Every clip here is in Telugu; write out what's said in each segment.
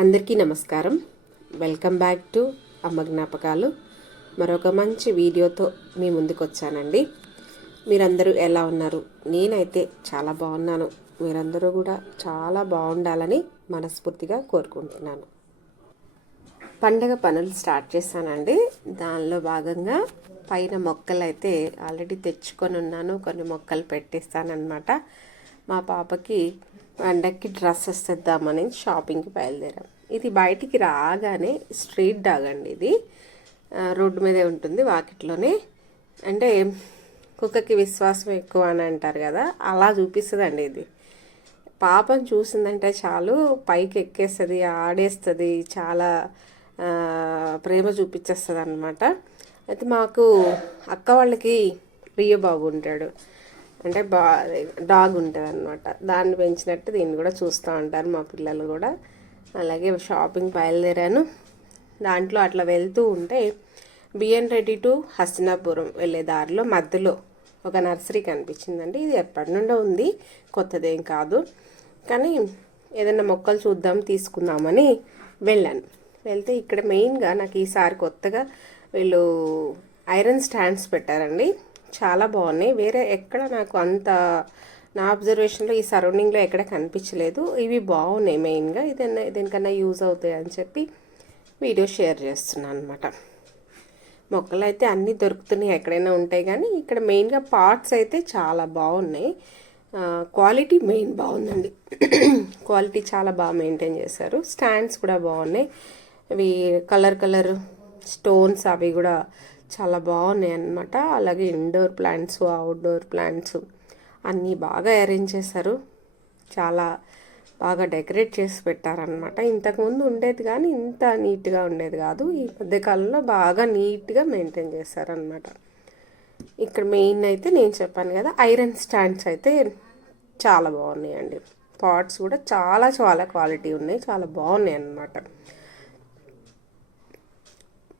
అందరికీ నమస్కారం. వెల్కమ్ బ్యాక్ టు అమ్మ జ్ఞాపకాలు. మరొక మంచి వీడియోతో మీ ముందుకు వచ్చానండి మీరందరూ ఎలా ఉన్నారు? నేనైతే చాలా బాగున్నాను. మీరందరూ కూడా చాలా బాగుండాలని మనస్ఫూర్తిగా కోరుకుంటున్నాను. పండగ పనులు స్టార్ట్ చేశానండి. దానిలో భాగంగా పైన మొక్కలు అయితే ఆల్రెడీ తెచ్చుకొని ఉన్నాను కొన్ని మొక్కలు పెట్టేస్తానమాట మా పాపకి పండగకి డ్రెస్సెస్ తెద్దామని షాపింగ్కి బయలుదేరాం. ఇది బయటికి రాగానే స్ట్రీట్ డాగ్ అండి ఇది. రోడ్డు మీదే ఉంటుంది వాకిట్లోనే. అంటే కుక్కకి విశ్వాసం ఎక్కువ అని అంటారు కదా అలా చూపిస్తుందండి ఇది. పాపను చూసిందంటే చాలు పైకి ఎక్కేస్తుంది ఆడేస్తుంది చాలా ప్రేమ చూపించేస్తుంది అనమాట అయితే మాకు అక్క వాళ్ళకి ప్రియబాబు ఉంటాడు. అంటే బా డాగ్ ఉంటుంది అనమాట దాన్ని పెంచినట్టు దీన్ని కూడా చూస్తూ ఉంటారు మా పిల్లలు కూడా. అలాగే షాపింగ్ బయలుదేరాను. దాంట్లో అట్లా వెళ్తూ ఉంటే బిఎన్ రెడ్డి టు హస్తినాపురం వెళ్ళే దారిలో మధ్యలో ఒక నర్సరీ కనిపించిందండి. ఇది ఎప్పటి నుండో ఉంది. కొత్తదేం కాదు. కానీ ఏదైనా మొక్కలు చూద్దాం తీసుకుందామని వెళ్ళాను. వెళ్తే ఇక్కడ మెయిన్గా నాకు ఈసారి కొత్తగా వీళ్ళు ఐరన్ స్టాండ్స్ పెట్టారండి. చాలా బాగున్నాయి. వేరే ఎక్కడ నాకు అంత నా అబ్జర్వేషన్లో ఈ సరౌండింగ్లో ఎక్కడ కనిపించలేదు. ఇవి బాగున్నాయి మెయిన్గా ఇదన్నా దేనికన్నా యూజ్ అవుతాయి అని చెప్పి వీడియో షేర్ చేస్తున్నాను అనమాట మొక్కలు అయితే అన్నీ దొరుకుతున్నాయి ఎక్కడైనా ఉంటాయి కానీ ఇక్కడ మెయిన్గా పార్ట్స్ అయితే చాలా బాగున్నాయి. క్వాలిటీ మెయిన్ బాగుందండి. క్వాలిటీ చాలా బాగా మెయింటైన్ చేశారు. స్టాండ్స్ కూడా బాగున్నాయి. ఇవి కలర్ కలర్ స్టోన్స్ అవి కూడా చాలా బాగున్నాయి అన్నమాట. అలాగే ఇండోర్ ప్లాంట్స్ అవుట్డోర్ ప్లాంట్స్ అన్నీ బాగా అరేంజ్ చేశారు. చాలా బాగా డెకరేట్ చేసి పెట్టారనమాట ఇంతకుముందు ఉండేది కానీ ఇంత నీట్గా ఉండేది కాదు. ఈ మధ్యకాలంలో బాగా నీట్గా మెయింటైన్ చేశారనమాట ఇక్కడ మెయిన్ అయితే నేను చెప్పాను కదా ఐరన్ స్టాండ్స్ అయితే చాలా బాగున్నాయండి. పాట్స్ కూడా చాలా చాలా క్వాలిటీ ఉన్నాయి. చాలా బాగున్నాయి అన్నమాట.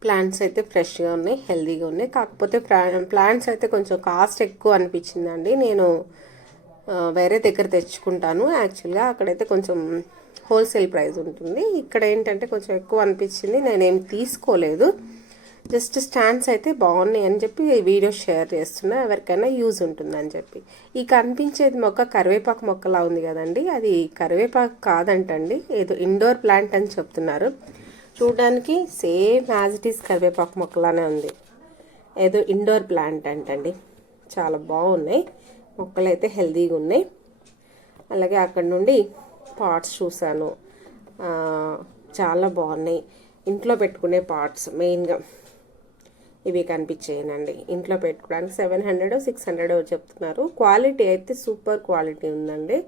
ప్లాంట్స్ అయితే ఫ్రెష్గా ఉన్నాయి హెల్దీగా ఉన్నాయి. కాకపోతే ప్లాంట్స్ అయితే కొంచెం కాస్ట్ ఎక్కువ అనిపించిందండి. నేను వేరే దగ్గర తెచ్చుకుంటాను. యాక్చువల్గా అక్కడైతే కొంచెం హోల్సేల్ ప్రైస్ ఉంటుంది. ఇక్కడ ఏంటంటే కొంచెం ఎక్కువ అనిపించింది. నేనేం తీసుకోలేదు. జస్ట్ స్టాండ్స్ అయితే బాగున్నాయి అని చెప్పి వీడియో షేర్ చేస్తున్నా. ఎవరికైనా యూజ్ ఉంటుందని చెప్పి. ఈ కనిపించేది మొక్క కరివేపాకు మొక్కలా ఉంది కదండి. అది కరివేపాకు కాదంటండి. ఏదో ఇండోర్ ప్లాంట్ అని చెప్తున్నారు. చూడడానికి సేమ్ యాజ్ ఇట్ ఈస్ కరివేపాకు మొక్కలానే ఉంది. ఏదో ఇండోర్ ప్లాంట్ అంటండి. చాలా బాగున్నాయి. మొక్కలు అయితే హెల్తీగా ఉన్నాయి. అలాగే అక్కడ నుండి పాట్స్ చూశాను. చాలా బాగున్నాయి. ఇంట్లో పెట్టుకునే పార్ట్స్ మెయిన్గా ఇవి కనిపించేయనండి ఇంట్లో పెట్టుకోవడానికి సెవెన్ హండ్రెడ్ సిక్స్ హండ్రెడ్ చెప్తున్నారు. క్వాలిటీ అయితే సూపర్ క్వాలిటీ ఉందండి.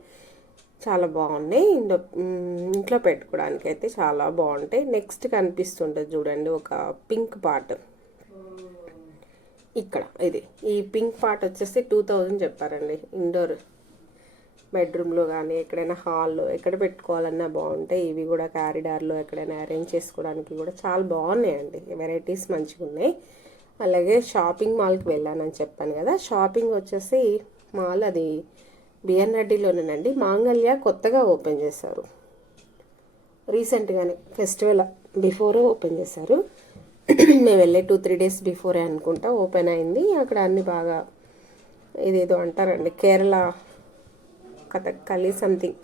చాలా బాగున్నాయి. ఇంట్లో ఇంట్లో పెట్టుకోవడానికి అయితే చాలా బాగుంటాయి. నెక్స్ట్ కనిపిస్తుంటుంది చూడండి ఒక పింక్ పార్ట్. ఇక్కడ ఇది. ఈ పింక్ పార్ట్ వచ్చేసి టూ థౌజండ్ చెప్పారండి. ఇండోర్ బెడ్రూమ్లో కానీ ఎక్కడైనా హాల్లో ఎక్కడ పెట్టుకోవాలన్నా బాగుంటాయి. ఇవి కూడా క్యారిడార్లో ఎక్కడైనా అరేంజ్ చేసుకోవడానికి కూడా చాలా బాగున్నాయండి. వెరైటీస్ మంచిగా ఉన్నాయి. అలాగే షాపింగ్ మాల్కి వెళ్ళానని చెప్పాను కదా. షాపింగ్ వచ్చేసి మాల్ అది బిఎన్ రెడ్డిలోనేనండి మాంగళ్య కొత్తగా ఓపెన్ చేశారు. రీసెంట్గానే ఫెస్టివల్ బిఫోర్ ఓపెన్ చేశారు. మేము వెళ్ళే టూ త్రీ డేస్ బిఫోరే అనుకుంటా ఓపెన్ అయింది. అక్కడ అన్ని బాగా ఇదేదో అంటారండి కేరళ కథకళి సంథింగ్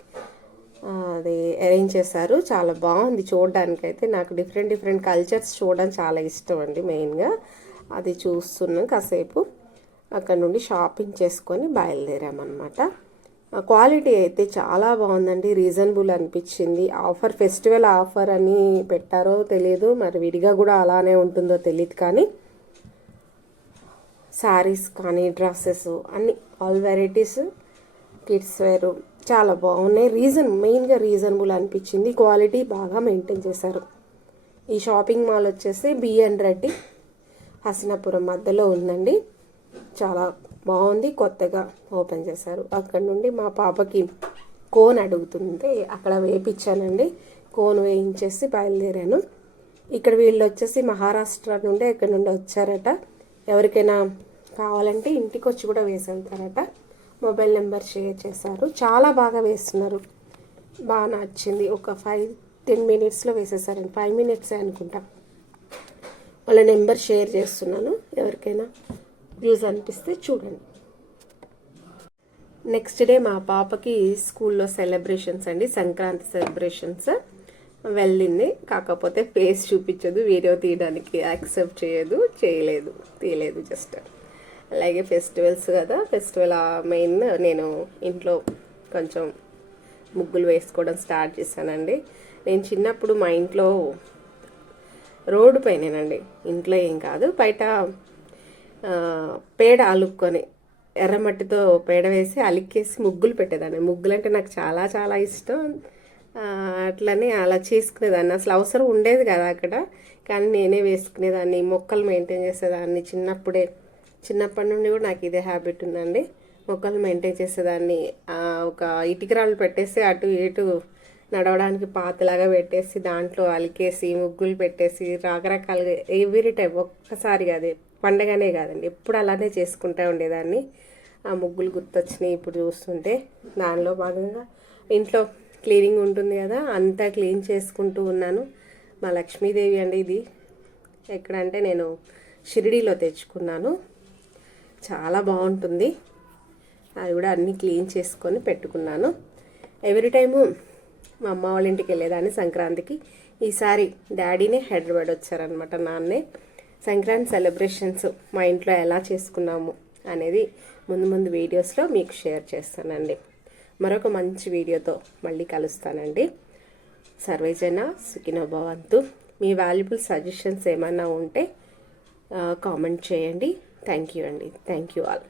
అది అరేంజ్ చేశారు. చాలా బాగుంది చూడడానికైతే. నాకు డిఫరెంట్ డిఫరెంట్ కల్చర్స్ చూడడం చాలా ఇష్టం అండి మెయిన్గా. అది చూస్తున్నాం కాసేపు. అక్కడ నుండి షాపింగ్ చేసుకొని బయలుదేరామన్నమాట. క్వాలిటీ అయితే చాలా బాగుందండి రీజనబుల్ అనిపించింది. ఆఫర్ ఫెస్టివల్ ఆఫర్ అని పెట్టారో తెలియదు మరి విడిగా కూడా అలానే ఉంటుందో తెలియదు కానీ శారీస్ కానీ డ్రెస్సెస్ అన్ని ఆల్ వెరైటీస్ కిడ్స్ వేర్ చాలా బాగున్నాయి. రీజన్ మెయిన్గా రీజనబుల్ అనిపించింది. క్వాలిటీ బాగా మెయింటైన్ చేశారు. ఈ షాపింగ్ మాల్ వచ్చేసి బిఎన్ రెడ్డి హసనాపురం మధ్యలో ఉందండి. చాలా బాగుంది. కొత్తగా ఓపెన్ చేశారు. అక్కడ నుండి మా పాపకి కోన్ అడుగుతుంది అక్కడ వేయించానండి కోన్ వేయించేసి బయలుదేరాను. ఇక్కడ వీళ్ళు వచ్చేసి మహారాష్ట్ర నుండి ఇక్కడ నుండి వచ్చారట. ఎవరికైనా కావాలంటే ఇంటికి వచ్చి కూడా వేసి వెళ్తారట మొబైల్ నెంబర్ షేర్ చేశారు. చాలా బాగా వేస్తున్నారు. బాగా నచ్చింది. ఒక ఫైవ్ టెన్ మినిట్స్లో వేసేసారండి. ఫైవ్ మినిట్సే అనుకుంటా. వాళ్ళ నెంబర్ షేర్ చేస్తున్నాను. ఎవరికైనా వ్యూస్ అనిపిస్తే చూడండి. నెక్స్ట్ డే మా పాపకి స్కూల్లో సెలబ్రేషన్స్ అండి సంక్రాంతి సెలబ్రేషన్స్. వెళ్ళింది కాకపోతే ఫేస్ చూపించదు వీడియో తీయడానికి యాక్సెప్ట్ చేయదు చేయలేదు తీయలేదు జస్ట్ అలాగే ఫెస్టివల్స్ కదా ఫెస్టివల్ మెయిన్ నేను ఇంట్లో కొంచెం ముగ్గులు వేసుకోవడం స్టార్ట్ చేశానండి. నేను చిన్నప్పుడు మా ఇంట్లో రోడ్డు పైనేనండి ఇంట్లో ఏం కాదు బయట పేడ అలుక్కొని ఎర్రమట్టితో పేడ వేసి అలిక్కేసి ముగ్గులు పెట్టేదాన్ని. ముగ్గులు అంటే నాకు చాలా చాలా ఇష్టం. అట్లనే అలా చేసుకునేదాన్ని. అసలు అవసరం ఉండేది కదా అక్కడ. కానీ నేనే వేసుకునేదాన్ని. మొక్కలు మెయింటైన్ చేసేదాన్ని చిన్నప్పుడే. చిన్నప్పటి నుండి కూడా నాకు ఇదే హ్యాబిట్ ఉందండి. మొక్కలు మెయింటైన్ చేసేదాన్ని. ఒక ఇటుకరాళ్ళు పెట్టేసి అటు ఇటు నడవడానికి పాతలాగా పెట్టేసి దాంట్లో అలికేసి ముగ్గులు పెట్టేసి రకరకాలుగా ఎవ్రీ టైం ఒక్కసారి కాదు పండగనే కాదండి. ఎప్పుడు అలానే చేసుకుంటూ ఉండేదాన్ని. ఆ ముగ్గులు గుర్తొచ్చినాయి ఇప్పుడు చూస్తుంటే. దానిలో భాగంగా ఇంట్లో క్లీనింగ్ ఉంటుంది కదా అంతా క్లీన్ చేసుకుంటూ ఉన్నాను. మా లక్ష్మీదేవి అండి ఇది. ఎక్కడంటే నేను షిరిడీలో తెచ్చుకున్నాను. చాలా బాగుంటుంది. అది కూడా అన్నీ క్లీన్ చేసుకొని పెట్టుకున్నాను. ఎవ్రీ టైము మా అమ్మ వాళ్ళ ఇంటికి వెళ్ళేదాన్ని సంక్రాంతికి. ఈసారి డాడీనే హైదరాబాద్ వచ్చారనమాట నాన్నే. సంక్రాంతి సెలబ్రేషన్స్ మా ఇంట్లో ఎలా చేసుకున్నాము అనేది ముందు ముందు వీడియోస్లో మీకు షేర్ చేస్తానండి. మరొక మంచి వీడియోతో మళ్ళీ కలుస్తానండి. సర్వేజన సుఖినోభవంతు. మీ వాల్యుబుల్ సజెషన్స్ ఏమైనా ఉంటే కామెంట్ చేయండి. థ్యాంక్ యూ అండి. Thank you all